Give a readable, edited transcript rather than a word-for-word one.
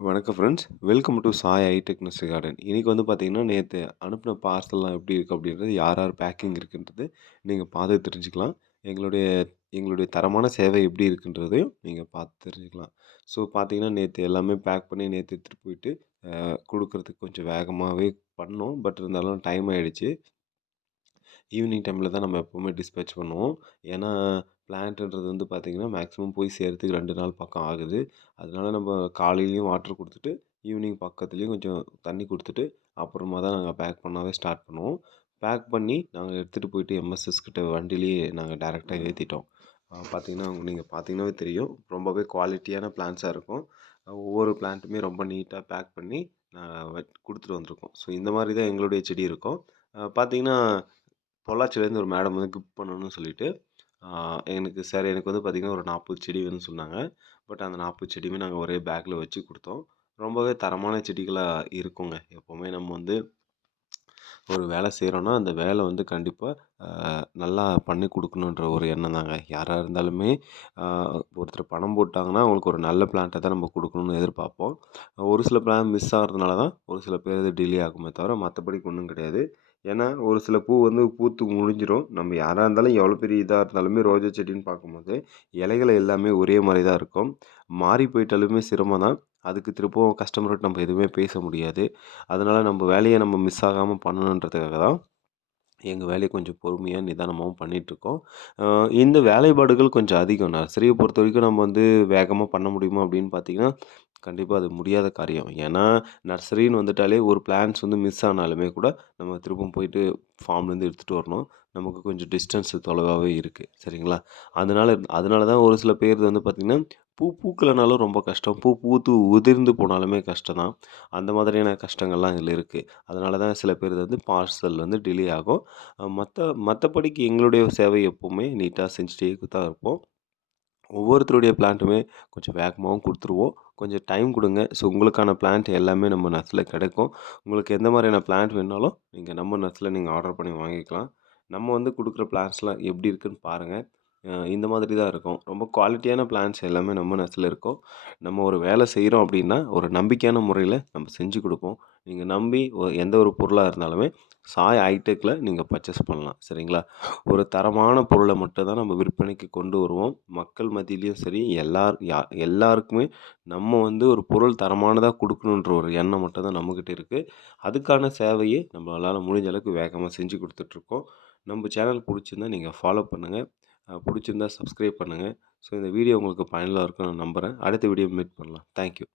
வணக்கம் friends. Welcome to Sai hi techniques garden. இன்னைக்கு வந்து பார்த்தீங்கன்னா, நேத்து அனுப்புன பார்சல்லாம் எப்படி இருக்கு அப்படின்றது, யார் யார் பேக்கிங் இருக்குன்றது நீங்க பார்த்து தெரிஞ்சுக்கலாம். எங்களுடைய எங்களுடைய தரமான சேவை எப்படி இருக்குன்றதையும் நீங்க பார்த்து தெரிஞ்சுக்கலாம். ஸோ பார்த்தீங்கன்னா, நேத்து எல்லாமே பேக் பண்ணி நேத்து எடுத்துட்டு போயிட்டு குடுக்குறதுக்கு கொஞ்சம் வேகமாவே பண்ணோம். பட் இருந்தாலும் டைம் ஆயிடுச்சு. ஈவினிங் டைமில தான் நம்ம எப்பவுமே டிஸ்பேட்ச் பண்ணுவோம். ஏன்னா, பிளான்ட்ன்றது வந்து பார்த்தீங்கன்னா, மேக்ஸிமம் போய் சேர்றதுக்கு 2 நாள் பக்கம் ஆகுது. அதனால நம்ம காலையிலயும் வாட்டர் குடுத்துட்டு, ஈவினிங் பக்கத்துலயும் கொஞ்சம் தண்ணி குடுத்துட்டு, அப்புறமா தான் நாங்க பேக் பண்ணவே ஸ்டார்ட் பண்ணுவோம். பேக் பண்ணி நாங்க எடுத்துட்டு போயிட்டு எம்எஸ்எஸ் கிட்ட வண்டியிலேயே நாங்க டைரக்ட்டா ஏத்திட்டோம். பார்த்தீங்கன்னா, நீங்க பார்த்தீங்கன்னாவே தெரியும். ரொம்பவே குவாலிட்டியான பிளான்ட்ஸா இருக்கும். ஒவ்வொரு பிளான்ட்டுமே ரொம்ப நீட்டா பேக் பண்ணி குடுத்துட்டு வந்திருக்கோம். ஸோ இந்த மாரி தான் எங்களுடைய செடி இருக்கும். பார்த்தீங்கன்னா பொள்ளாச்சிலேருந்து ஒரு மேடம் வந்து கிஃப்ட் பண்ணணும்னு சொல்லிட்டு, ஆ எனக்கு சார் எனக்கு வந்து பார்த்தீங்கன்னா, ஒரு 40 செடி வேணும்னு சொன்னாங்க. பட் அந்த 40 செடியுமே நாங்க ஒரே பேக்ல வச்சு குடுத்தோம். ரொம்பவே தரமான செடிகளா இருக்குங்க. எப்பவுமே நம்ம வந்து ஒரு வேலை செய்றோம்னா, அந்த வேலை வந்து கண்டிப்பா அ நல்லா பண்ணி குடுக்கணுன்ற ஒரு எண்ணம் தாங்க. யாரா இருந்தாலுமே அ ஒருத்தர் பணம் போட்டாங்கன்னா, அவங்களுக்கு ஒரு நல்ல பிளான்ட்ட தான் நம்ம குடுக்கணும்னு எதிர்பார்ப்போம். ஒரு சில பிளான் மிஸ் ஆகுறதுனால தான், ஒரு சில பேர் இது டிலே ஆகுமே தவிர, மத்தபடிக்கு ஒண்ணும் கிடையாது. ஏன்னா, ஒரு சில பூ வந்து பூத்து முடிஞ்சிரும். நம்ம யாரா இருந்தாலும் எவ்வளோ பெரிய இதா இருந்தாலுமே ரோஜா செடின்னு பார்க்கும்போது, இலைகள் எல்லாமே ஒரே மாரி தான் இருக்கும். மாறி போயிட்டாலுமே சிரமம் தான். அதுக்கு திருப்பவும் கஸ்டமர்ட்ட நம்ம எதுவுமே பேச முடியாது. அதனால நம்ம வேலைய நம்ம மிஸ் ஆகாம பண்ணணுன்றதுக்காக தான் எங்க வேலைய கொஞ்சம் பொறுமையா, நிதானமாவும் பண்ணிட்டுருக்கோம். அ இந்த வேலைப்பாடுகள் கொஞ்சம் அதிகம். நர்சரிய பொறுத்தவரைக்கும் நம்ம வந்து வேகமா பண்ண முடியுமா அப்படின்னு பார்த்தீங்கன்னா, கண்டிப்பா அது முடியாத காரியம். ஏன்னா, நர்சரின்னு வந்துட்டாலே ஒரு பிளான்ட்ஸ் வந்து மிஸ் ஆனாலுமே கூட, நம்ம திரும்பவும் போயிட்டு ஃபார்ம்லேருந்து எடுத்துட்டு வரணும். நமக்கு கொஞ்சம் டிஸ்டன்ஸ் தொலைவாவே இருக்கு. சரிங்களா? அதனால அதனால தான் ஒரு சில பேர் வந்து பார்த்தீங்கன்னா, பூ பூக்கலனாலும் ரொம்ப கஷ்டம். பூ பூத்து உதிர்ந்து போனாலுமே கஷ்டம் தான். அந்த மாதிரியான கஷ்டங்கள்லாம் இதில இருக்கு. அதனால தான் சில பேர் வந்து பார்சல் வந்து டிலே ஆகும். மத்தபடிக்கு எங்களுடைய சேவை எப்பவுமே நீட்டா செஞ்சுட்டே தான் இருப்போம். ஒவ்வொருத்தருடைய பிளான்ட்டுமே கொஞ்சம் வேகமாவும் குடுத்துருவோம். கொஞ்சம் டைம் குடுங்க. ஸோ உங்களுக்கான பிளான்ட் எல்லாமே நம்ம நர்சரில கிடைக்கும். உங்களுக்கு எந்த மாதிரியான பிளான்ட் வேணுனாலும், நீங்க நம்ம நர்சரில நீங்க ஆர்டர் பண்ணி வாங்கிக்கலாம். நம்ம வந்து குடுக்குற பிளான்ட்ஸ்லாம் எப்படி இருக்குன்னு பாருங்க. இந்த மாதிரி தான் இருக்கும். ரொம்ப குவாலிட்டியான பிளான்ட்ஸ் எல்லாமே நம்ம நர்சரில இருக்கும். நம்ம ஒரு வேலை செய்றோம் அப்படின்னா, ஒரு நம்பிக்கையான முறையில நம்ம செஞ்சு குடுப்போம். நீங்க நம்பி எந்த ஒரு பொருளா இருந்தாலுமே, சாய் ஹைடெக்ல நீங்க பர்ச்சேஸ் பண்ணலாம். சரிங்களா? ஒரு தரமான பொருள மட்டும் தான் நம்ம விற்பனைக்கு கொண்டு வருவோம். மக்கள் மத்தியிலயும் சரி, எல்லாருக்குமே நம்ம வந்து ஒரு பொருள் தரமானதா குடுக்கணுன்ற ஒரு எண்ணம் மட்டும் தான் நம்மகிட்ட இருக்கு. அதுக்கான சேவைய நம்மளால முடிஞ்ச அளவுக்கு வேகமா செஞ்சு குடுத்துட்ருக்கோம். நம்ம சேனல் புடிச்சிருந்தா நீங்க ஃபாலோ பண்ணுங்க. புடிச்சிருந்தா சப்ஸ்கிரைப் பண்ணுங்க. ஸோ இந்த வீடியோ உங்களுக்கு பயனுள்ளதா இருக்கும்னு நான் நம்புறேன். அடுத்த வீடியோ மீட் பண்ணலாம். Thank you.